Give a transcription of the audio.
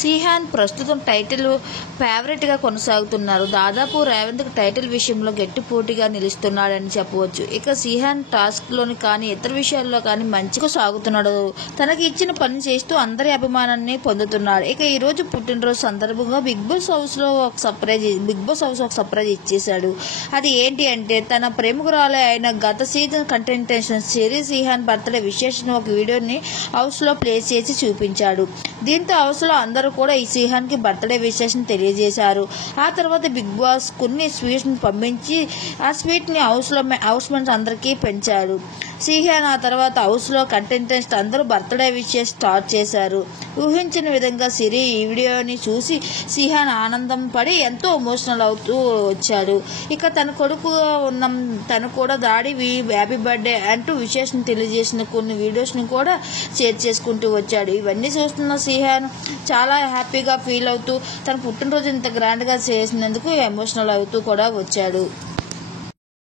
సిహాన్ ప్రస్తుతం టైటిల్ ఫేవరెట్గా కొనసాగుతున్నారు. దాదాపు రేవంత్కి టైటిల్ విషయంలో గట్టి పోటీగా నిలుస్తున్నాడని చెప్పవచ్చు. ఇక సిహాన్ టాస్క్లోని కానీ ఇతర విషయాల్లో కానీ మంచిగా సాగుతున్నాడు. తనకి ఇచ్చిన పని చేస్తూ అందరి అభిమానాన్ని పొందుతున్నాడు. ఇక ఈరోజు పుట్టినరోజు సందర్భంగా బిగ్ బాస్ హౌస్ ఒక సర్ప్రైజ్ ఇచ్చేశాడు. అది ఏంటి అంటే తన ప్రేమికురాలే అయిన గత season contestant cherry Sihan birthday విశేషం ఒక వీడియోని హౌస్లో ప్లే చేసి చూపించాడు. దీంతో హౌస్లో అందరూ కూడా ఈ సిహాన్కి బర్త్డే విశేషం తెలియజేశారు. ఆ తర్వాత బిగ్ బాస్ కొన్ని స్వీట్స్ని పంపించి ఆ స్వీట్ని హౌస్ మెంట్స్ అందరికీ పెంచారు. సిహాన్ ఆ తర్వాత హౌస్లో కంటెస్టెంట్స్ అందరూ బర్త్డే విషెస్ స్టార్ట్ చేశారు. ఊహించిన విధంగా సిరి ఈ వీడియోని చూసి సిహాన్ ఆనందం పడి ఎంతో ఎమోషనల్ అవుతూ వచ్చాడు. ఇక తన కొడుకు ఉన్న తను కూడా డాడీ హ్యాపీ బర్త్డే అంటూ విశేషం తెలియజేసిన కొన్ని వీడియోస్ని కూడా షేర్ చేసుకుంటూ వచ్చాడు. ఇవన్నీ చూస్తున్న సిహాన్ చాలా హ్యాపీగా ఫీల్ అవుతూ తన పుట్టినరోజు ఇంత గ్రాండ్గా చేసినందుకు ఎమోషనల్ అవుతూ కూడా వచ్చాడు.